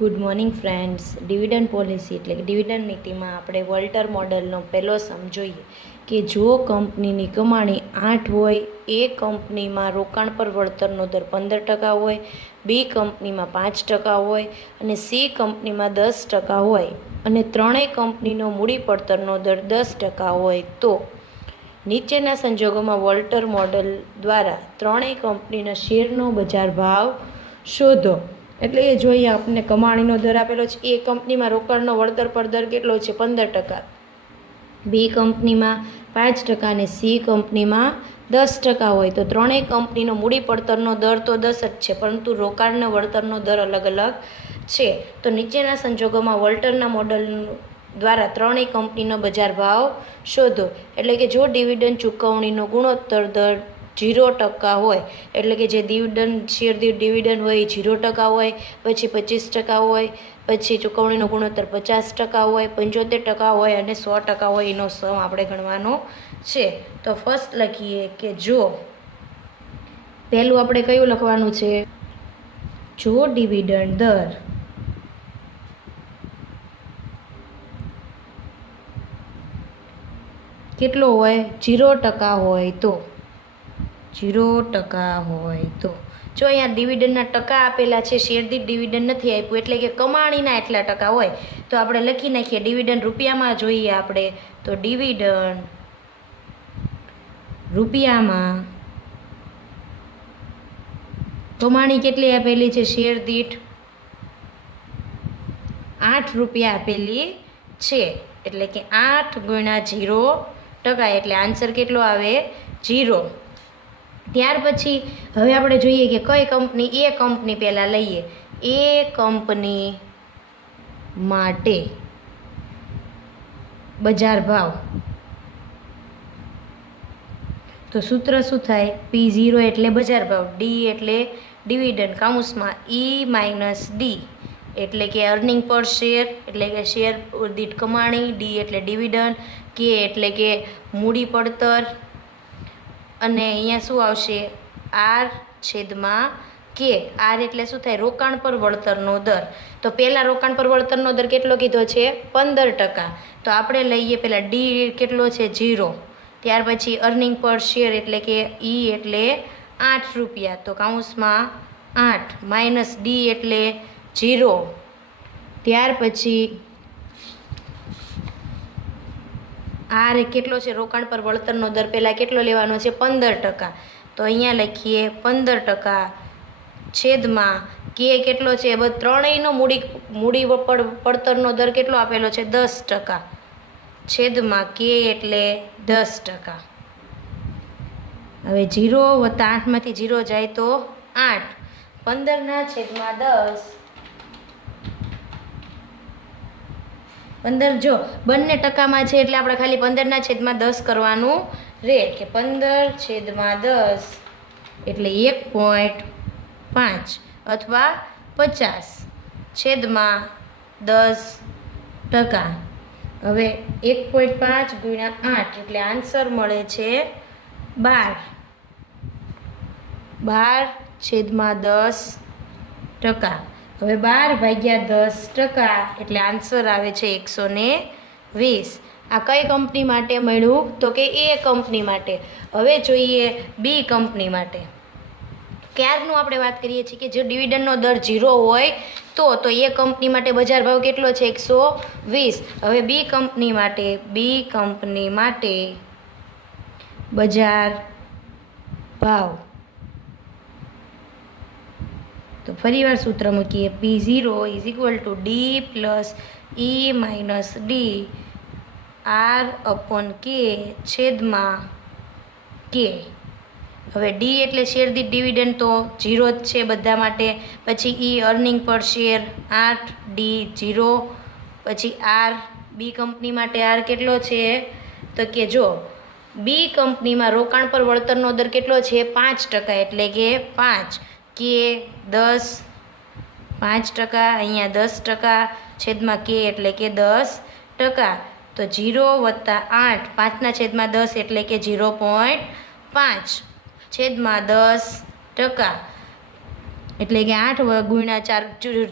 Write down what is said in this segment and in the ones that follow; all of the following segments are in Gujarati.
Good morning friends. Dividend policy એટલે કે ડિવિડન્ડ નીતિમાં આપણે વોલ્ટર મોડલનો પહેલો સમજોઈએ કે જો કંપનીની કમાણી 8 હોય, એ કંપનીમાં રોકાણ પર વળતરનો દર 15% હોય, બી કંપનીમાં 5% હોય અને સી કંપનીમાં 10% હોય અને ત્રણેય કંપનીનો મૂડી પડતરનો દર 10% હોય તો નીચેના સંજોગોમાં વોલ્ટર મોડલ દ્વારા ત્રણેય કંપનીના શેરનો બજાર ભાવ શોધો. એટલે એ જોઈએ આપણને કમાણીનો દર આપેલો છે. એ કંપનીમાં રોકાણનો વળતર પર દર કેટલો છે? 15%. બી કંપનીમાં 5% અને સી કંપનીમાં 10% હોય તો ત્રણેય કંપનીનો મૂડી પડતરનો દર તો 10 જ છે, પરંતુ રોકાણનો વળતરનો દર અલગ અલગ છે. તો નીચેના સંજોગોમાં વોલ્ટરના મોડલ દ્વારા ત્રણેય કંપનીનો બજાર ભાવ શોધો. એટલે કે જો ડિવિડન્ડ ચૂકવણીનો ગુણોત્તર દર 0% હોય, એટલે કે જે શેર દીઠ ડિવિડન્ડ હોય એ 0% હોય, પછી 25% હોય, પછી ચૂકવણીનો ગુણોત્તર 50% હોય, 75% હોય અને 100% હોય, એનો સમ આપણે ગણવાનો છે. તો ફર્સ્ટ લખીએ કે જો પહેલું આપણે કયું લખવાનું છે? જો ડિવિડન્ડ દર કેટલો હોય? 0% હોય તો 0% હોય તો જો અહીંયા ડિવિડન્ડના ટકા આપેલા છે, શેર દીઠ ડિવિડન્ડ નથી આપ્યું, એટલે કે કમાણીના એટલા ટકા હોય તો આપણે લખી નાખીએ. ડિવિડન્ડ રૂપિયામાં જોઈએ આપણે તો ડિવિડન્ડ રૂપિયામાં કમાણી કેટલી આપેલી છે? શેર દીઠ 8 રૂપિયા આપેલી છે, એટલે કે 8 ગુણ્યા 0%, એટલે આન્સર કેટલો આવે? 0. ત્યાર પછી હવે આપણે જોઈએ કે કઈ કંપની. એ કંપની પહેલાં લઈએ. એ કંપની માટે બજાર ભાવ, તો સૂત્ર શું થાય? P0 એટલે બજાર ભાવ, ડી એટલે ડિવિડન્ડ, કાઉન્સમાં ઈ માઇનસ ડી એટલે કે અર્નિંગ પર શેર, એટલે કે શેર દીઠ કમાણી, ડી એટલે ડિવિડન્ડ, કે એટલે કે મૂડી પડતર, અને અહીંયા શું આવશે? આર છેદમાં કે. આર એટલે શું થાય? રોકાણ પર વળતરનો દર. તો પહેલાં રોકાણ પર વળતરનો દર કેટલો કીધો છે? 15%. તો આપણે લઈએ પહેલાં ડી કેટલો છે? 0. ત્યાર પછી અર્નિંગ પર શેર એટલે કે ઈ એટલે 8 રૂપિયા, તો કાઉન્સમાં 8 માઇનસ ડી એટલે 0. ત્યાર પછી આર કેટલો છે? રોકાણ પર વળતરનો દર પહેલાં કેટલો લેવાનો છે? 15%. તો અહીંયા લખીએ 15% છેદમાં કે કેટલો છે? ત્રણેયનો મૂડી પડતરનો દર કેટલો આપેલો છે? 10%, છેદમાં કે એટલે 10%. હવે 0 વત્તા 8માંથી 0 જાય તો 8. 15/10. 15 જો બંને ટકામાં છે એટલે આપણે ખાલી 15/10 કરવાનું રહે, કે 15/10 એટલે 1.5 અથવા 50/10%. હવે 1.5 ગુણ્યા 8 એટલે આન્સર મળે છે 12. 12/10%. હવે 12/10% એટલે આન્સર આવે છે 120. આ કઈ કંપની માટે મળ્યું? તો કે એ કંપની માટે. હવે જોઈએ બી કંપની માટે. ક્યારનું આપણે વાત કરીએ છીએ કે જો ડિવિડન્ડનો દર 0 હોય તો એ કંપની માટે બજાર ભાવ કેટલો છે? 120. હવે બી કંપની માટે બજાર ભાવ, તો ફરીવાર સૂત્ર મૂકીએ. P0 is equal to D plus E minus D R upon K છેદમાં કે. હવે ડી એટલે શેર દીઠ ડિવિડન્ડ તો 0 જ છે બધા માટે. પછી ઈ અર્નિંગ પર શેર 8, ડી 0. પછી આર બી કંપની માટે આર કેટલો છે? તો કે જો બી કંપનીમાં રોકાણ પર વળતરનો દર કેટલો છે? 5%, એટલે કે 5, કે 10, 5%, અહીંયા 10%, છેદમાં કે એટલે કે 10%. તો 0 વત્તા 8, 5/10 એટલે કે 0.5, છેદમાં 10%. એટલે કે 8 ગુણ્યા 4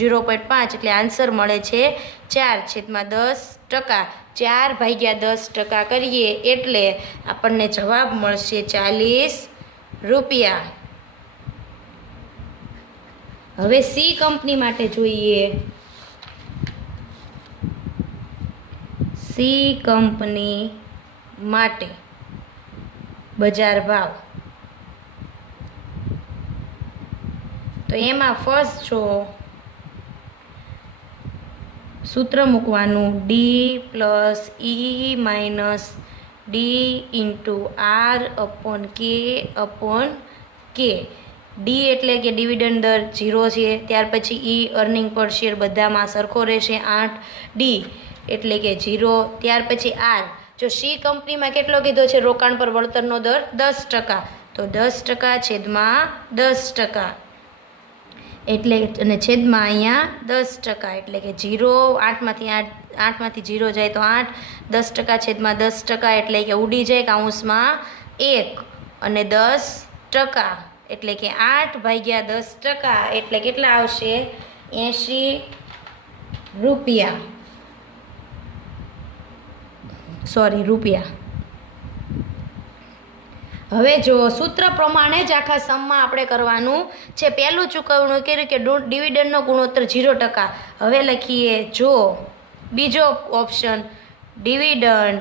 0.5 એટલે આન્સર મળે છે 4/10%. 4/10% કરીએ એટલે આપણને જવાબ મળશે 40 રૂપિયા. હવે સી કંપની માટે જોઈએ. સી કંપની માટે બજાર ભાવ, તો એમાં ફર્સ્ટ જો સૂત્ર મૂકવાનું D plus E minus D into R upon K. D એટલે કે ડિવિડન્ડ દર 0 છે. ત્યાર પછી ઈ અર્નિંગ પર શેર બધામાં સરખો રહેશે 8. ડી એટલે કે 0. ત્યાર પછી આર, જો સી કંપનીમાં કેટલો કીધો છે રોકાણ પર વળતરનો દર 10%, તો 10%/10%. એટલે અને છેદમાં અહીંયા 10%, એટલે કે 0. 8માંથી 0 જાય તો 8. 10%/10% એટલે કે ઉડી જાય કૌંસમાં 1 અને 10%, એટલે કે 8/10%, એટલે કેટલા આવશે 80 રૂપિયા. રૂપિયા. હવે જો સૂત્ર પ્રમાણે જ આખા સમમાં આપણે કરવાનું છે. પહેલું ચૂકવણું કર્યું કે ડિવિડન્ડનો ગુણોત્તર 0%. હવે લખીએ જો બીજો ઓપ્શન ડિવિડન્ડ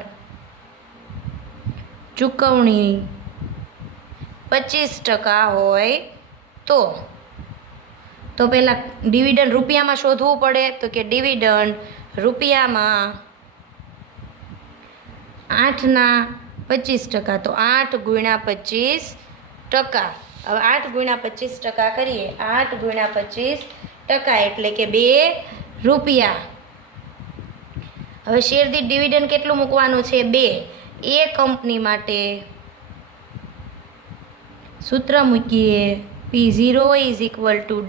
ચૂકવણી 25% હોય તો પહેલાં ડિવિડન્ડ રૂપિયામાં શોધવું પડે. તો કે ડિવિડન્ડ રૂપિયામાં 8ના 25%, તો 8 ગુણ્યા 25%. હવે 8 ગુણ્યા 25% કરીએ. 8 ગુણ્યા 25% એટલે કે 2 રૂપિયા. હવે શેર દીઠ ડિવિડન્ડ કેટલું મૂકવાનું છે 2. એ કંપની માટે સૂત્ર મૂકીએ P0 =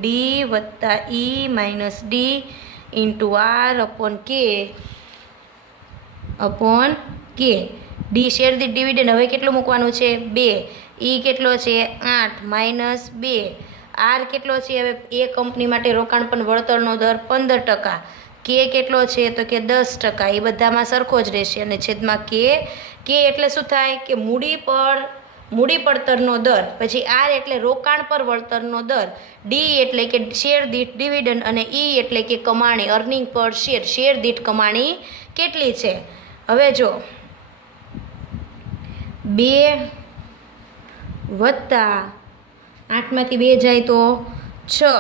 D + E - D * R / K. D share દીઠ ડિવિડન્ડ હવે કેટલું મૂકવાનું છે 2. ઈ કેટલો છે 8 - 2. આર કેટલો છે હવે એ કંપની માટે રોકાણ પર વળતરનો દર 15%. કે કેટલો છે તો કે 10%. એ બધામાં સરખો જ રહેશે અને છેદમાં કે એટલે શું થાય કે મૂડી પડતરનો દર. પછી આર એટલે રોકાણ પર વળતરનો દર. ડી એટલે કે શેર દીઠ ડિવિડન્ડ અને ઈ એટલે કે કમાણી અર્નિંગ પર શેર દીઠ કમાણી કેટલી છે. હવે જો 2 વત્તા 8માંથી 2 જાય તો 6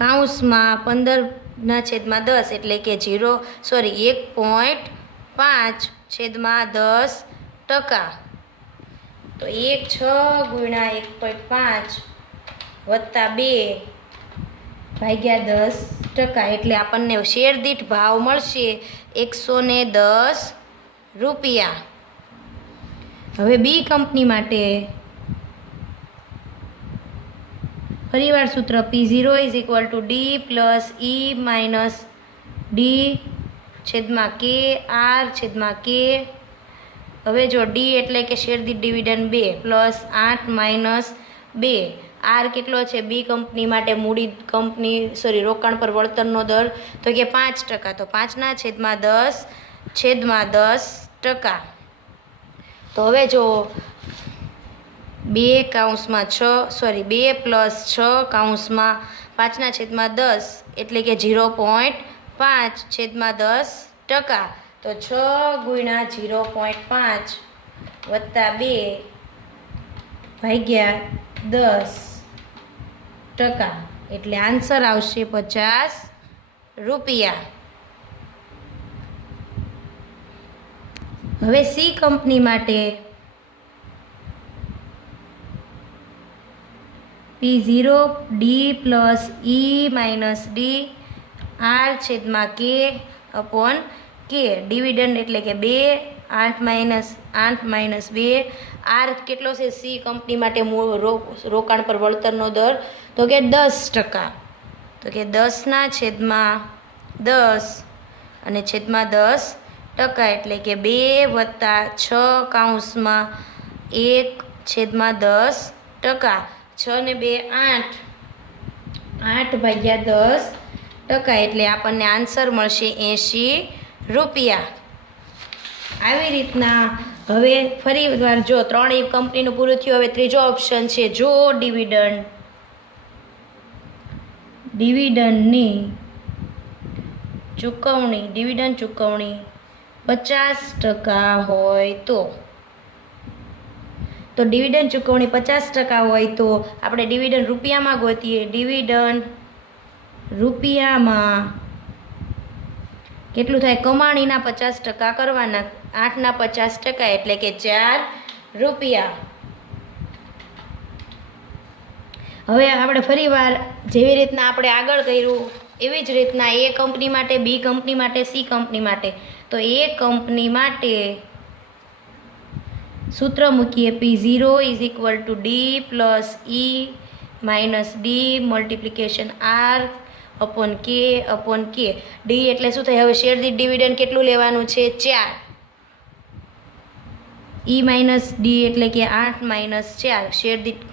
કૌંસમાં 15/10 એટલે કે 1.5/10%. તો 6 ગુણ્યા 1.5 વત્તા 2/10%, એટલે આપણને શેર દીઠ ભાવ મળશે 110 રૂપિયા. હવે બી કંપની માટે ફરીવાર સૂત્ર P0 = D + E - D / K R/K. હવે જો ડી એટલે કે શેર દીઠ ડિવિડન્ડ 2 + 8 - 2. આર કેટલો છે બી કંપની માટે રોકાણ પર વળતરનો દર તો કે 5%, તો 5/10%. તો હવે જો 2 + 6 કૌંસમાં 5/10 એટલે કે 0.5/10%. તો 6 ગુણ્યા 0.5 વત્તા 2/10%, એટલે આન્સર આવશે 50 રૂપિયા. હવે સી કંપની માટે P0 D + E - D R/K / K. Dividend એટલે કે 2 8 - 2. આર કેટલો છે સી કંપની માટે રોકાણ પર વળતરનો દર તો કે 10%, તો કે 10/10 અને છેદમાં 10%, એટલે કે 2 વત્તા 6 કૌંસમાં 1/10%. 6 ને 2 8 8/10% એટલે આપણને આન્સર મળશે 80 રૂપિયા. આવી રીતના હવે ફરી વાર જો 3 કંપનીનું પૂરું થયું, હવે ત્રીજો ઓપ્શન છે જો ડિવિડન્ડની ચૂકવણી 50% હોય તો ડિવિડન્ડ ચૂકવણી 50% હોય તો આપણે ડિવિડન્ડ રૂપિયામાં ગોતીએ. ડિવિડન્ડ રૂપિયામાં કેટલું થાય? કમાણીના 50% કરવાના, 8/50% એટલે કે 4 રૂપિયા. હવે આપણે ફરી વાર જેવી રીતના આપણે આગળ કર્યું એવી જ રીતના એ કંપની માટે, બી કંપની માટે, સી કંપની માટે. તો એ કંપની માટે સૂત્ર મૂકીએ P0 = D + E - D multiplication R/K/K. D એટલે શું થાય? હવે શેર દીઠ ડિવિડન્ડ કેટલું લેવાનું છે? 4. E - D એટલે કે 8 - 4. શેર દીઠ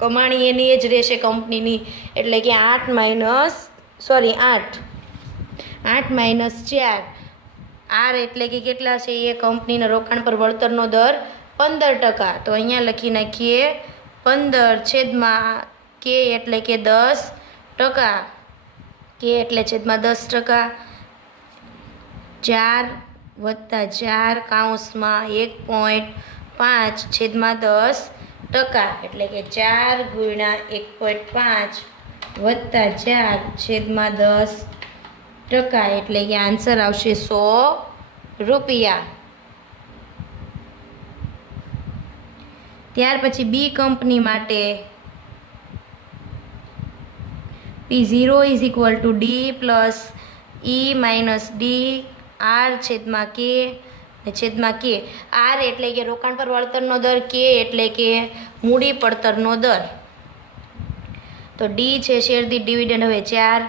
કમાણી એની જ રહેશે કંપનીની, એટલે કે 8 - 4. આર એટલે કે કેટલા છે? એ કંપનીના રોકાણ પર વળતરનો દર 15%. તો અહીંયા લખી નાખીએ 15 / K એટલે કે 10%. K એટલે છેદમાં 10%. 4 + 4 કૌંસમાં 1.5 છેદમાં 10% એટલે કે 4 × 1.5 + 4 છેદમાં 10% એટલે કે આન્સર આવશે 100 રૂપિયા. ત્યાર પછી બી કંપની માટે P0 = D + E - D R/K/K. R એટલે કે રોકાણ પર વળતરનો દર, કે એટલે કે મૂડી પડતરનો દર. તો ડી છે શેર દીઠ ડિવિડન્ડ હવે 4,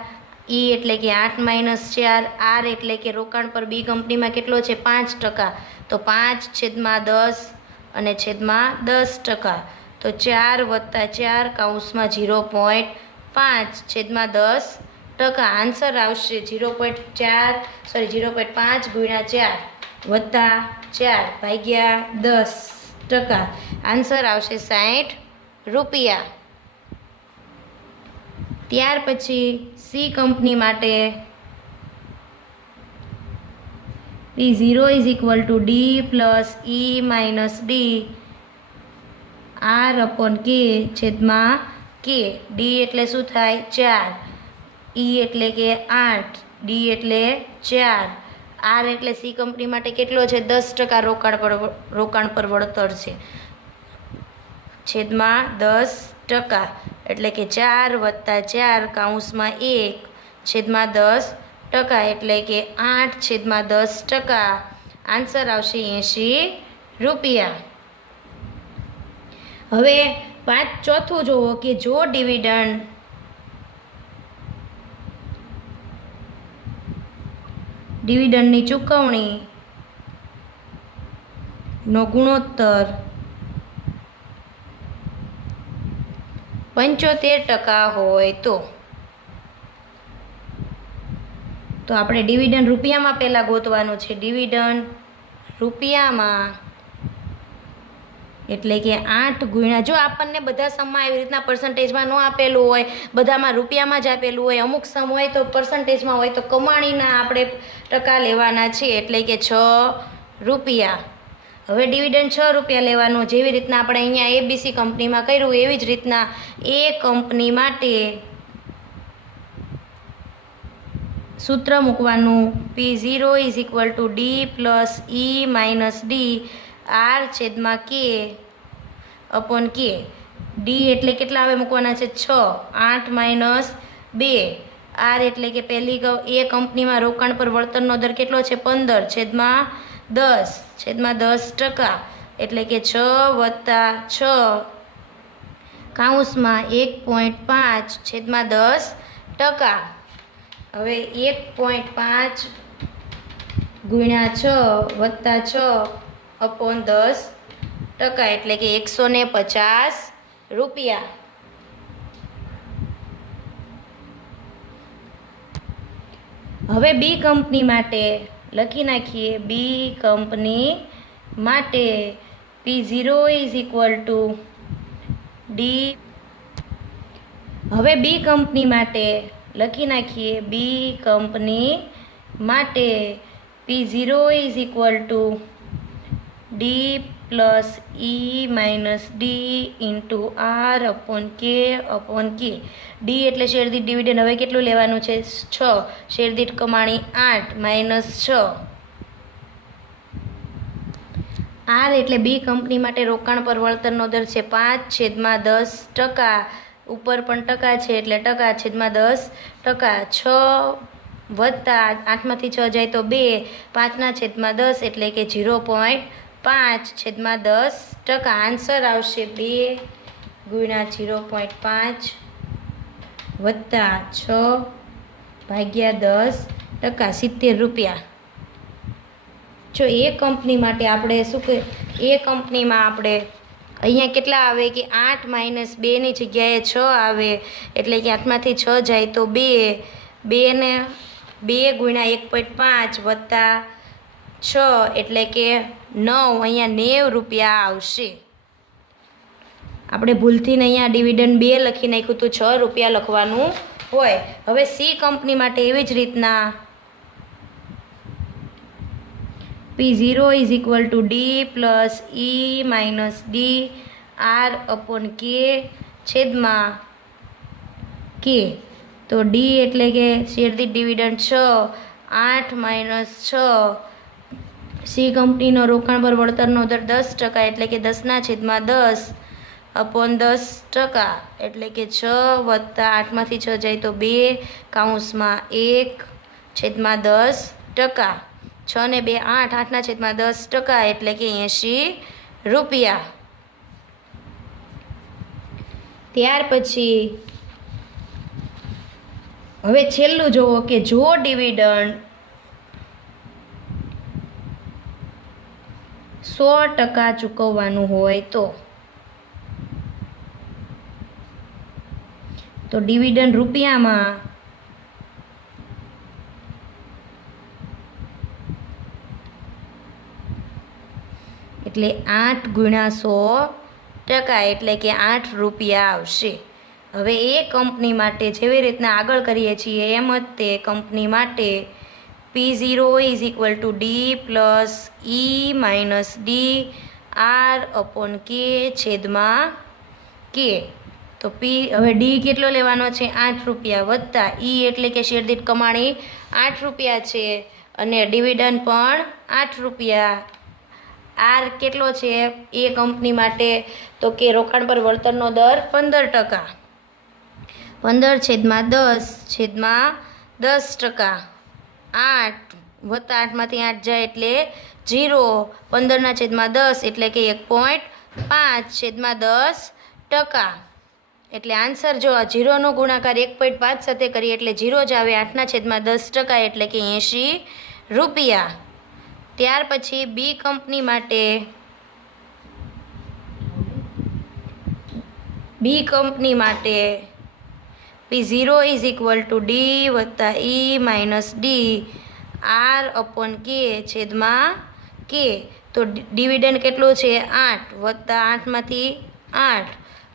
E એટલે કે 8 - 4, આર એટલે કે રોકાણ પર બી કંપનીમાં કેટલો છે? 5%. તો 5/10 અને છેદમાં 10%. તો 4 + 4 કૌંસમાં 0.5 છેદમાં 10%. આન્સર આવશે 0.5 × 4 + 4/10%. આન્સર આવશે 60 રૂપિયા. ત્યાર પછી સી કંપની માટે P0 = D + E - D R/K/K. D એટલે શું થાય? 4. E એટલે કે 8, D એટલે 4. આર એટલે સી કંપની માટે કેટલો છે? 10% રોકાણ પર વળતર છે, છેદમાં 10%. એટલે કે 4 + 4 કૌંસમાં 1 છેદમાં 10% એટલે કે 8/10%. આન્સર આવશે 80 રૂપિયા. હવે ચોથું જુઓ કે જો ડિવિડન્ડની ચૂકવણીનો ગુણોત્તર 75% હોય તો આપણે ડિવિડન્ડ રૂપિયામાં પહેલાં ગોતવાનું છે. ડિવિડન્ડ રૂપિયામાં એટલે કે 8 × જો આપણને બધા સમમાં એવી રીતના પર્સન્ટેજમાં ન આપેલું હોય, બધામાં રૂપિયામાં જ આપેલું હોય, અમુક સમ હોય તો પર્સન્ટેજમાં હોય, તો કમાણીના આપણે ટકા લેવાના છે, એટલે કે 6 રૂપિયા. હવે ડિવિડન્ડ 6 રૂપિયા લેવાનું, જેવી રીતના આપણે અહીંયા ABC કંપનીમાં કર્યું એવી જ રીતના એ કંપની માટે સૂત્ર મૂકવાનું. P0 = D + E - D R/K/K. D એટલે કેટલા હવે મૂકવાના છે? 6. 8 - 2. આર એટલે કે પહેલી એ કંપનીમાં રોકાણ પર વળતરનો દર કેટલો છે? 15 છેદમાં 10 છેદમાં 10%. એટલે કે 6 + 6 કૌંસમાં 1.5 છેદમાં 10%. હવે 1.5 × 6 + 6/10% એટલે કે 150 રૂપિયા. હવે બી કંપની માટે લખી નાખીએ, બી કંપની માટે P0 is equal to D. હવે બી કંપની માટે લખી નાખીએ, બી કંપની માટે P0 is equal to D plus E minus D into R upon K. D એટલે શેર દીઠ ડિવિડન્ડ. હવે કેટલું લેવાનું છે? 6. શેર દીઠ કમાણી 8 માઇનસ 6. આર એટલે બી કંપની માટે રોકાણ પર વળતરનો દર છે 5/10%. ઉપર પણ ટકા છે એટલે ટકા છેદમાં 10%. 6 વત્તા 8માંથી 6 જાય તો 2, 5/10 એટલે કે 0.5/10%. આન્સર આવશે 2 ગુણ્યા 0.5 વત્તા 6/10%, 70 રૂપિયા. જો એ કંપની માટે આપણે શું કે એ કંપનીમાં આપણે અહીંયા કેટલા આવે કે 8 માઇનસ 2ની જગ્યાએ 6 આવે એટલે કે 8માંથી 6 જાય તો 2 ને 2 ગુણ્યા 1.5 વત્તા 6 એટલે કે 9, અહીંયા 90 રૂપિયા આવશે. આપણે ભૂલથી અહીંયા ડિવિડન્ડ 2 લખી નાખ્યું તો 6 રૂપિયા લખવાનું હોય. હવે સી કંપની માટે એવી જ રીતના P0 is equal to D plus E minus D R upon K છેદમાં કે. તો ડી એટલે કે શેર દીઠ ડિવિડન્ડ 6, 8 માઇનસ 6. સી કંપનીનો રોકાણ પર વળતરનો દર 10% એટલે કે 10/10 અપોન 10% એટલે કે 6 વત્તા 8માંથી 6 જાય તો 2 કૌંસમાં 1/10%. 6 ને 2 8, 8/10% એટલે કે 80 રૂપિયા. ત્યાર પછી હવે છેલ્લું જુઓ કે જો ડિવિડન્ડ 100% ચૂકવવાનું હોય તો ડિવિડન્ડ રૂપિયામાં એટલે 8 ગુણ્યા 100% એટલે કે 8 રૂપિયા આવશે. હવે એ કંપની માટે જેવી રીતના આગળ કરીએ છીએ એમ જ તે કંપની માટે P0 is equal to D plus E minus D R upon K છેદમાં કે. તો હવે ડી કેટલો લેવાનો છે? 8 રૂપિયા વત્તા ઈ એટલે કે શેર દીઠ કમાણી 8 રૂપિયા છે અને ડિવિડન્ડ પણ 8 રૂપિયા. આર કેટલો છે એ કંપની માટે? તો કે રોકાણ પર વળતરનો દર 15%. 15/10/10%. 8 વત્તા 8માંથી 8 જાય એટલે 0. 15/10 એટલે કે 1.5/10%. એટલે આન્સર જો આ 0નો ગુણાકાર 1.5 સાથે કરીએ એટલે 0 જ આવે. 8/10% એટલે કે 80 રૂપિયા. ત્યાર પછી બી કંપની માટે P0 is equal to D વત્તા ઈ minus D R upon K છેદમાં કે. તો ડિવિડન્ડ કેટલું છે? 8 વત્તા 8માંથી 8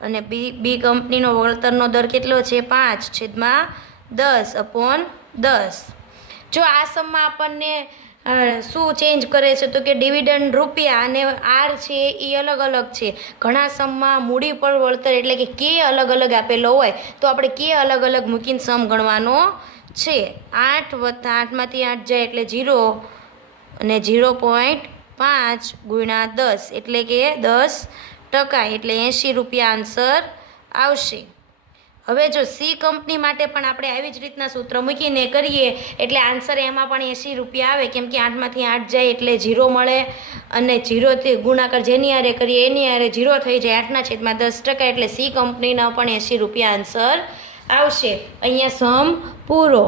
અને બી કંપનીનો વળતરનો દર કેટલો છે? 5/10/10. જો આ સમમાં આપણને શું ચેન્જ કરે છે તો કે ડિવિડન્ડ રૂપિયા અને આર છે એ અલગ અલગ છે. ઘણા સમમાં મૂડી પર વળતર એટલે કે કે અલગ અલગ આપેલો હોય તો આપણે કે અલગ અલગ મૂકીને સમ ગણવાનો છે. 8 વત્તા 8માંથી 8 જાય એટલે 0 અને 0.5 ગુણ્યા 10 એટલે કે 10% એટલે 80 રૂપિયા આન્સર આવશે. હવે જો સી કંપની માટે પણ આપણે આવી જ રીતના સૂત્ર મૂકીને કરીએ એટલે આન્સર એમાં પણ 80 રૂપિયા આવે કેમ કે 8માંથી 8 જાય એટલે 0 મળે અને 0થી ગુણાકાર જેની હારે કરીએ એની હારે 0 થઈ જાય 8/10% એટલે સી કંપનીના પણ 80 રૂપિયા આન્સર આવશે. અહીંયા સમ પૂરો.